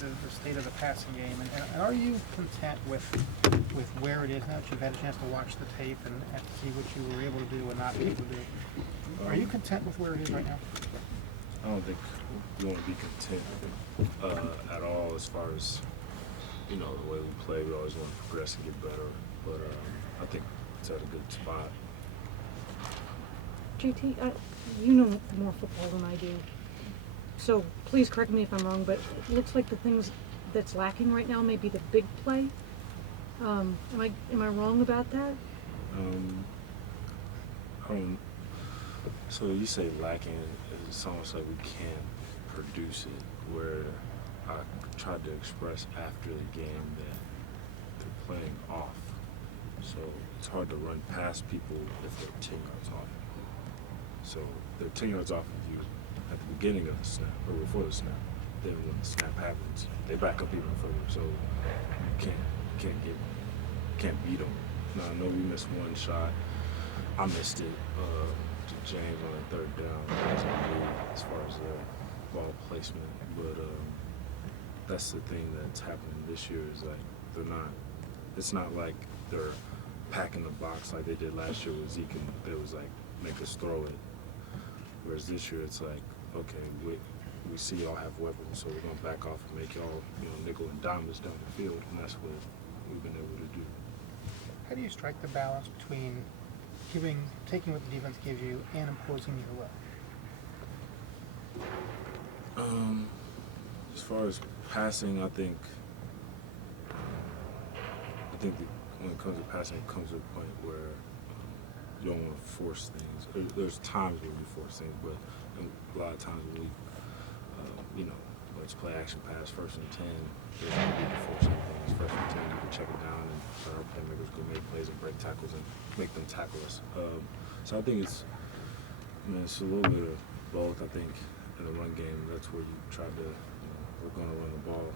the state of the passing game, and are you content with where it is now that you've had a chance to watch the tape and to see what you were able to do and not be able to do? Are you content with where it is right now? I don't think we want to be content at all as far as, the way we play. We always want to progress and get better. But I think it's at a good spot. JT, you know more football than I do. So please correct me if I'm wrong, but it looks like the things that's lacking right now may be the big play. Am I wrong about that? So you say lacking, it's almost like we can't produce it, where I tried to express after the game that they're playing off. So it's hard to run past people if they're 10 yards off. So they're 10 yards off of you at the beginning of the snap or before the snap. Then when the snap happens, they back up even further. So you can't beat them. Now I know we missed one shot. I missed it to James on the third down as far as the ball placement. But that's the thing that's happening this year is like it's not like they're packing the box like they did last year with Zeke and they was like make us throw it. Whereas this year it's like, okay, we see y'all have weapons, so we're gonna back off and make y'all, nickel and dime us down the field, and that's what we've been able to do. How do you strike the balance between taking what the defense gives you and imposing your will? As far as passing, I think that when it comes to passing, it comes to a point where you don't want to force things. There's times when we force things, but a lot of times when we, let's play action pass 1st and 10, there's no need to force anything. It's 1st and 10, you can check it down and let our playmakers go make plays and break tackles and make them tackle us. So I think it's a little bit of both. I think in the run game, that's where you try to, we're going to run the ball.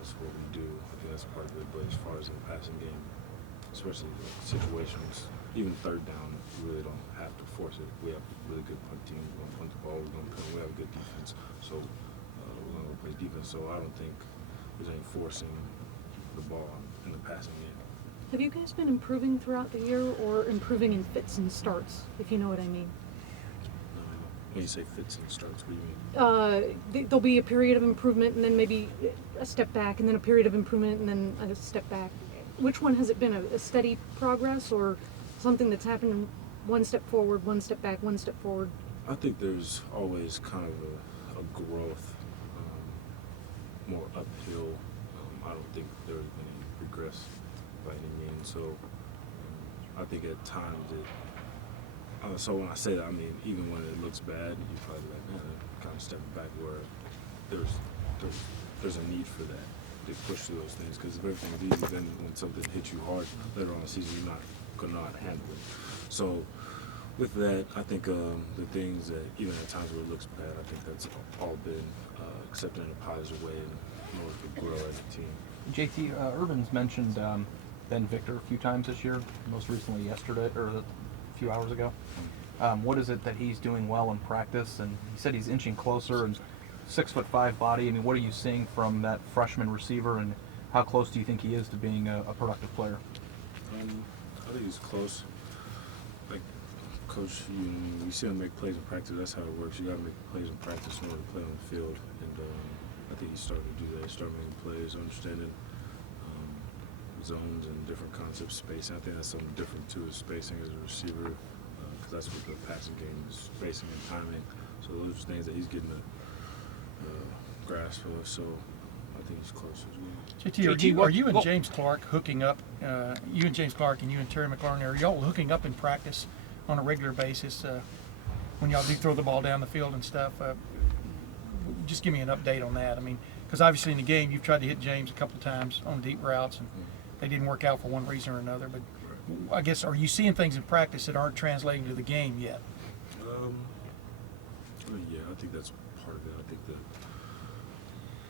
That's what we do. I think that's part of it. But as far as in the passing game, especially situations, even third down, we really don't have to force it. We have a really good punt team. We're going to punt the ball. We're going to punt. We have a good defense. So we're going to play defense. So I don't think there's any forcing the ball in the passing game. Have you guys been improving throughout the year or improving in fits and starts, if you know what I mean? When you say fits and starts, what do you mean? There'll be a period of improvement and then maybe a step back and then a period of improvement and then a step back. Which one has it been, a steady progress or something that's happened one step forward, one step back, one step forward? I think there's always kind of a growth, more uphill. I don't think there's been any regress by any means. So I think at times so when I say that, I mean even when it looks bad, you probably like, kind of stepping back where there's a need for that. To push through those things, because if everything's easy, then when something hits you hard later on in the season, you're not going to know how to handle it. So with that, I think the things that even at times where it looks bad, I think that's all been accepted in a positive way in order to grow as a team. JT, Urban's mentioned Ben Victor a few times this year, most recently yesterday, or a few hours ago. What is it that he's doing well in practice? And he said he's inching closer and 6'5" body. I mean, what are you seeing from that freshman receiver, and how close do you think he is to being a productive player? I think he's close. Like Coach, you see him make plays in practice. That's how it works. You got to make plays in practice in order to play on the field, and I think he's starting to do that. He's starting making plays, understanding zones and different concepts, spacing. I think that's something different too, is spacing as a receiver, because that's what the passing game is, spacing and timing. So those are things that he's getting a grasp of, so I think he's close as well. JT, are you and James Clark hooking up, you and James Clark and you and Terry McLaurin, are y'all hooking up in practice on a regular basis when y'all do throw the ball down the field and stuff? Just give me an update on that. I mean, because obviously in the game you've tried to hit James a couple of times on deep routes and they didn't work out for one reason or another, but I guess, are you seeing things in practice that aren't translating to the game yet? Yeah, I think that's part of it. I think that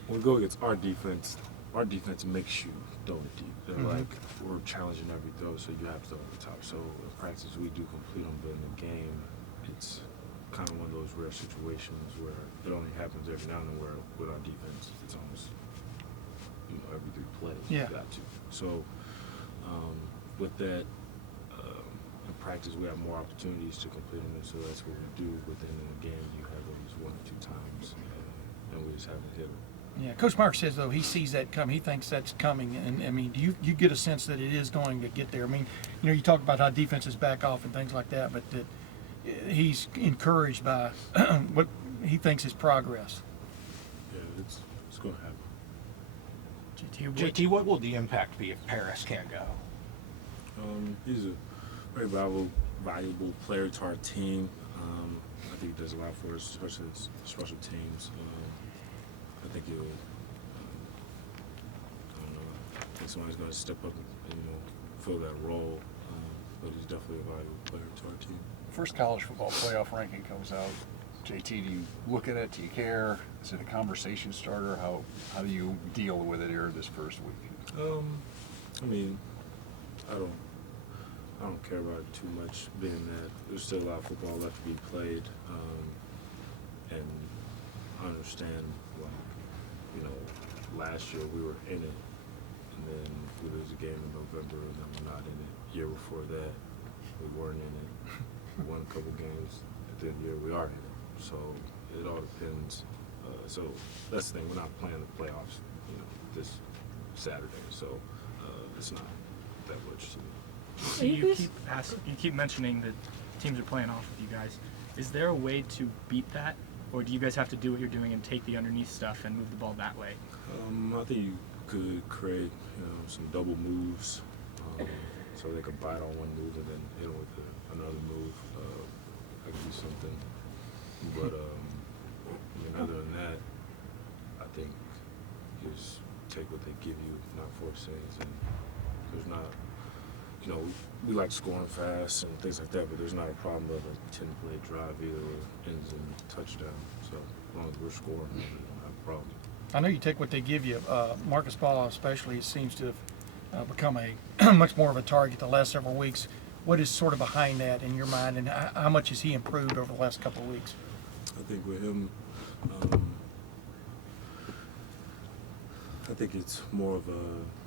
when we go against our defense makes you throw it deep. They're like, we're challenging every throw, so you have to throw at the top. So in practice, we do complete them, but in the game, it's kind of one of those rare situations where it only happens every now and then where with our defense, it's almost Yeah. You got to. So with that, in practice, we have more opportunities to complete them, and so that's what we do. Within the game, you have those 1 or 2 times, and we just haven't hit them. Yeah, Coach Mark says though he sees that come. He thinks that's coming, and I mean, do you get a sense that it is going to get there? I mean, you know, you talk about how defenses back off and things like that, but that he's encouraged by what he thinks is progress. Yeah, it's going to happen. JT, what will the impact be if Paris can't go? He's a very valuable player to our team. I think he does a lot for us, especially as special teams. I think he'll, I don't know, I think somebody's going to step up and fill that role. But he's definitely a valuable player to our team. First college football playoff ranking comes out. JT, do you look at it? Do you care? Is it a conversation starter? How do you deal with it here this first week? I mean, I don't care about it too much, being that there's still a lot of football left to be played, and I understand, last year we were in it, and then we lose a game in November, and then we're not in it. Year before that, we weren't in it. We won a couple games. At the end of the year, we are in it. So it all depends. So that's the thing. We're not playing the playoffs, this Saturday. So it's not that much to me. So you keep mentioning that teams are playing off with you guys. Is there a way to beat that, or do you guys have to do what you're doing and take the underneath stuff and move the ball that way? I think you could create, some double moves, so they could bite on one move and then hit them with another move. That could be something. But other than that, I think you just take what they give you, not force things, and there's not. We like scoring fast and things like that, but there's not a problem of a 10-play drive either where it ends in touchdown. So as long as we're scoring, we don't have a problem. I know you take what they give you. Marcus Ball especially seems to have become a much more of a target the last several weeks. What is sort of behind that in your mind, and how much has he improved over the last couple of weeks? I think with him, I think it's more of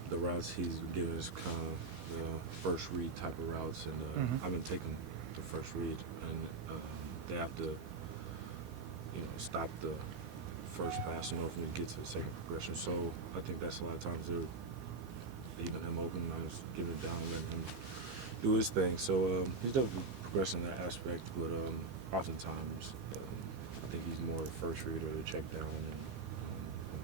the routes he's given us kind of first read type of routes, and I've been taking the first read, and they have to, stop the first pass in order for me to get to the second progression. So I think that's a lot of times they're leaving him open, and I just giving it down and letting him do his thing. So he's definitely progressing in that aspect, but oftentimes I think he's more the first read or the check down and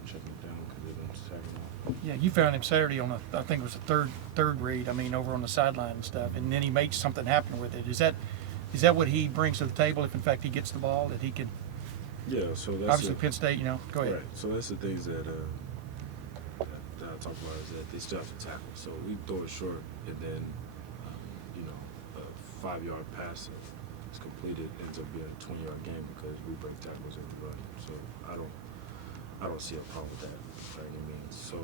checking it down because they don't sack him off. Yeah, you found him Saturday on I think it was a third read. I mean, over on the sideline and stuff, and then he made something happen with it. Is that what he brings to the table? If in fact he gets the ball, that he can. Yeah, so that's Obviously, Penn State. Go ahead. Right. So that's the things that I talk about is that they still have to tackle. So we throw it short, and then a 5-yard pass is completed ends up being a 20-yard game because we break tackles and we run. So I don't see a problem with that by any means. So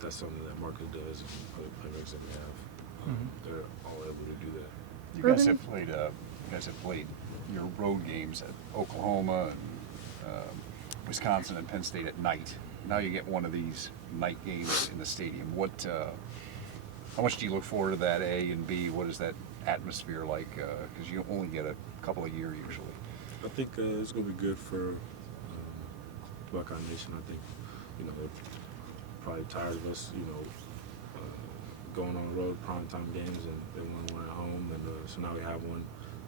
that's something that Marcus does, and other players that we have, they're all able to do that. You guys have played your road games at Oklahoma and Wisconsin and Penn State at night. Now you get one of these night games in the stadium. How much do you look forward to that, A, and B, what is that atmosphere like? Because you only get a couple a year usually. I think it's going to be good for Buckeye Nation. I think, they're probably tired of us, going on the road, primetime games, and they won one at home. And so now we have one,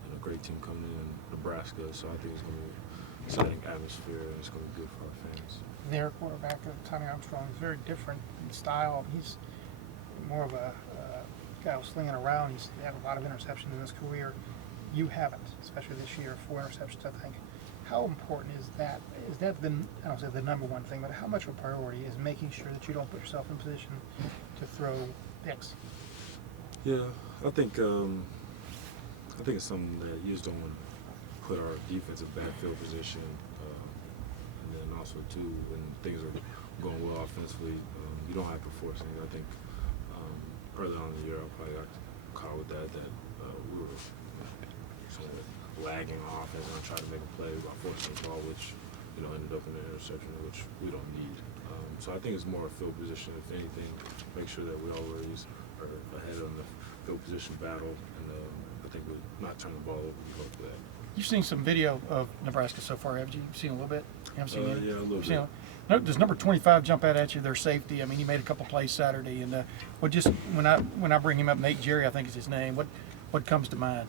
and a great team coming in Nebraska. So I think it's going to be an exciting atmosphere, and it's going to be good for our fans. Their quarterback, Tommy Armstrong, is very different in style. He's more of a guy who's slinging around. He's had a lot of interceptions in his career. You haven't, especially this year, 4 interceptions, I think. How important is that? Is that I don't say the number one thing, but how much of a priority is making sure that you don't put yourself in a position to throw picks? Yeah, I think it's something that you just don't want to put our defense in bad field position, and then also too when things are going well offensively, you don't have to force things. I think early on in the year I probably got caught with that we were sort of lagging on offense and I tried to make a play by forcing the ball, which ended up in an interception, which we don't need. So I think it's more a field position, if anything. Make sure that we always are ahead on the field position battle, and I think we're not turning the ball over. We hope that. You've seen some video of Nebraska so far, haven't you? You've seen a little bit? You haven't seen any? Yeah, a little You've seen bit. No, does number 25 jump out at you? Their safety. I mean, he made a couple plays Saturday, and just when I bring him up, Nate Jerry, I think is his name. What comes to mind?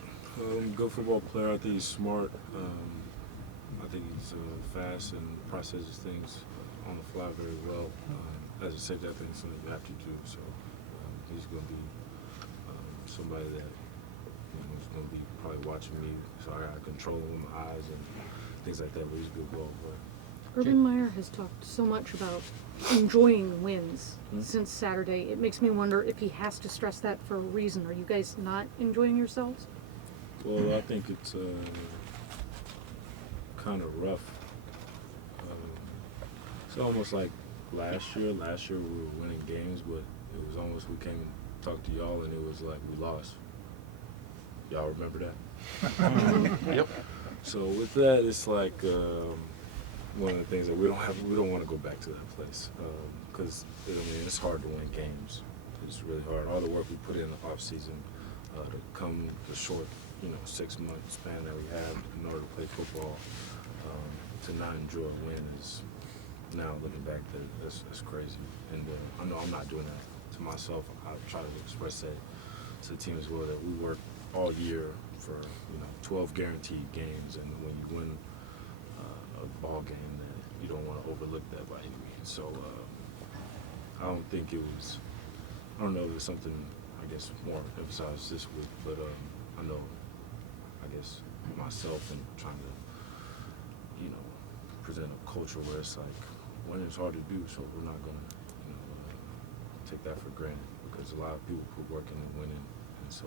Good football player. I think he's smart. I think he's fast and processes things on the fly very well. As a safety, I think it's something you have to do. So he's going to be somebody that is going to be probably watching me. So I got to control him, my eyes and things like that. But he's a good ball player. Urban Meyer has talked so much about enjoying wins since Saturday. It makes me wonder if he has to stress that for a reason. Are you guys not enjoying yourselves? Well, I think it's kind of rough. It's almost like last year. Last year we were winning games, but it was almost we came and talked to y'all, and it was like we lost. Y'all remember that? Yep. So with that, it's like one of the things that we don't want to go back to that place because I mean it's hard to win games. It's really hard. All the work we put in the off season to come the short 6 month span that we have in order to play football, to not enjoy a win is now looking back that's crazy. And I know I'm not doing that to myself. I try to express that to the team as well, that we work all year for 12 guaranteed games, and when you win a ball game, that you don't want to overlook that by any means. So I don't think it was. I don't know if it's something I guess more emphasized this week, but I know I guess myself and trying to present a culture where it's like winning is hard to do, so we're not going to take that for granted, because a lot of people put work into winning, and so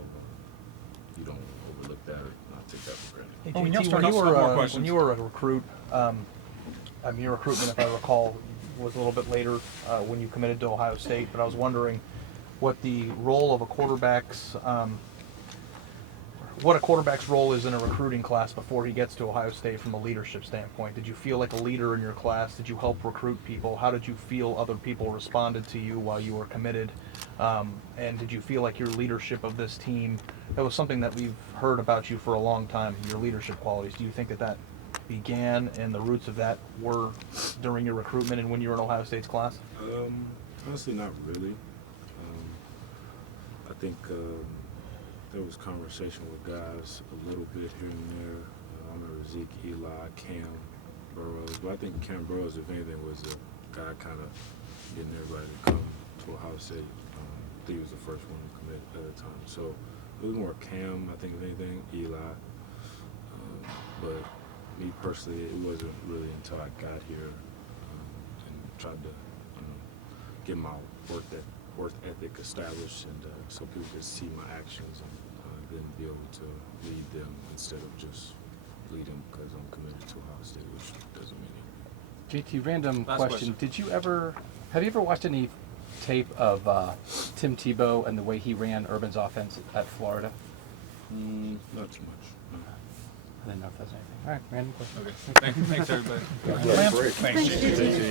you don't overlook that or not take that for granted. Hey, Oh, when JT, y'all when you were a recruit, your recruitment, if I recall, was a little bit later when you committed to Ohio State. But I was wondering what the role of a quarterback's role is in a recruiting class before he gets to Ohio State from a leadership standpoint. Did you feel like a leader in your class? Did you help recruit people? How did you feel other people responded to you while you were committed? And did you feel like your leadership of this team, that was something that we've heard about you for a long time, your leadership qualities. Do you think that began and the roots of that were during your recruitment and when you were in Ohio State's class? Honestly, not really. I think there was conversation with guys a little bit here and there. I remember Zeke, Eli, Cam, Burrows. But I think Cam Burrows, if anything, was a guy kind of getting everybody to come to Ohio State. I think he was the first one to commit at the time. So it was more Cam, I think, if anything, Eli. But me personally, it wasn't really until I got here and tried to get my work ethic established, and so people could see my actions and then be able to lead them instead of just lead them because I'm committed to Ohio State, which doesn't mean anything. JT, random Last question. Have you ever watched any tape of Tim Tebow and the way he ran Urban's offense at Florida? Not too much. No. I didn't know if that's anything. All right, random question. Okay. Thanks everybody. Thanks, JT.